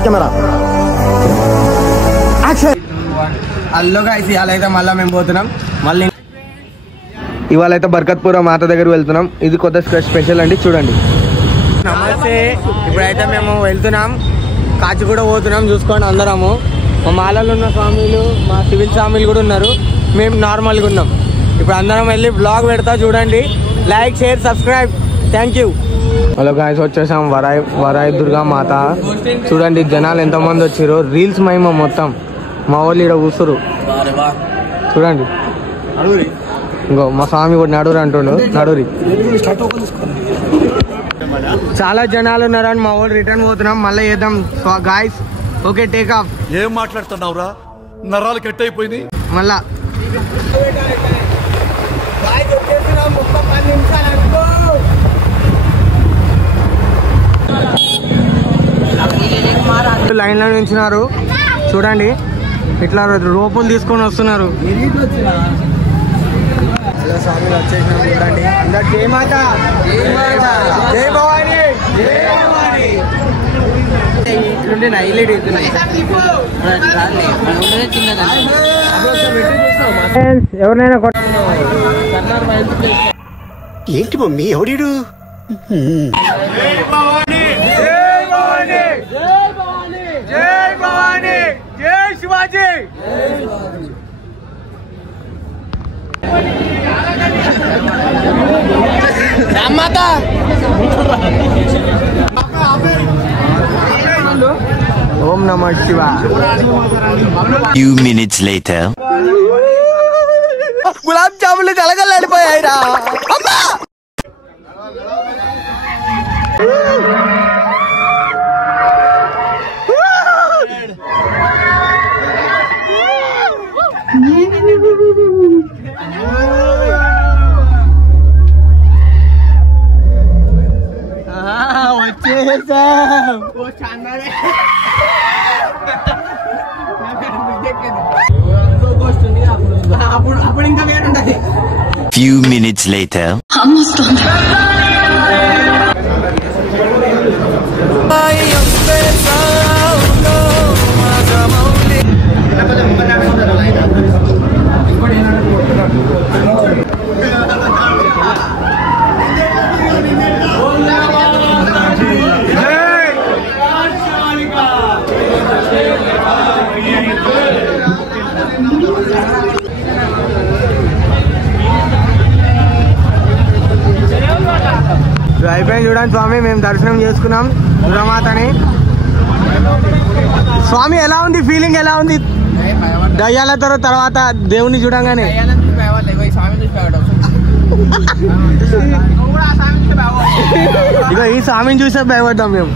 Start camera action. Hello guys, ఇవాళ అయితే మళ్ళీ మేము పోతున్నాం. మళ్ళీ ఇవాళ అయితే బర్కత్పురం మాత దగ్గరికి వెళ్తున్నాం. ఇది కొత్త స్పెషల్ అండి, చూడండి. నమస్తే. ఇప్పుడైతే మేము వెళ్తున్నాం, కాచిగూడ పోతున్నాం. చూసుకోండి అందరము. మా మాలలో ఉన్న స్వామిలు, మా సివిల్ స్వామిలు కూడా ఉన్నారు. మేము నార్మల్గా ఉన్నాం. ఇప్పుడు అందరం వెళ్ళి బ్లాగ్ పెడతా, చూడండి. Like, share, subscribe. Thank you. Hello guys, వచ్చేసాం వరాయి దుర్గా మాత. చూడండి జనాలు ఎంతమంది వచ్చారు. రీల్స్ మహిమ మొత్తం. మా వాళ్ళు ఇక్కడ కూర్చురు, చూడండి. ఇంకో మా స్వామి కూడా నడురు అంటుండు. నడురి. చాలా జనాలు ఉన్నారని మా వాళ్ళు రిటర్న్ పోతున్నాం. మళ్ళీ చేద్దాం గాయస్. Okay, take off. ఏం మాట్లాడుతున్నావురా, నరాలు కట్ అయిపోయింది. మళ్ళా లైన్ లో నించున్నారు, చూడండి. ఇట్లా రోపులు తీసుకొని వస్తున్నారు. హలో స్వామిలు వచ్చేసినాం, చూడండి. జై మాత, జై భవాని, జై భవాని. ఇట్లుంటే హైలైట్ అవుతున్నాయి. ఎవరినైనా ఏంటి మమ్మీ ఎవడీడు? జై భవాని, జై భవాని, జై భవాని, జై భవాని, జై శివాజీ. రామాత. ఓం నమః శివాయ. Few minutes later. గులాబ్ జాములు కలగలాడిపోయాయిరా. అమ్మా Few minutes later. అయిపోయింది. చూడండి స్వామి, మేము దర్శనం చేసుకున్నాం దుర్గామాతని. స్వామి ఎలా ఉంది, ఫీలింగ్ ఎలా ఉంది? దయ్యాల తర్వాత దేవుని చూడంగానే ఇక ఈ స్వామిని చూసే భయపడ్డాం మేము.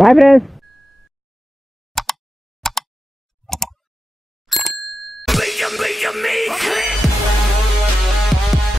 Bye friends.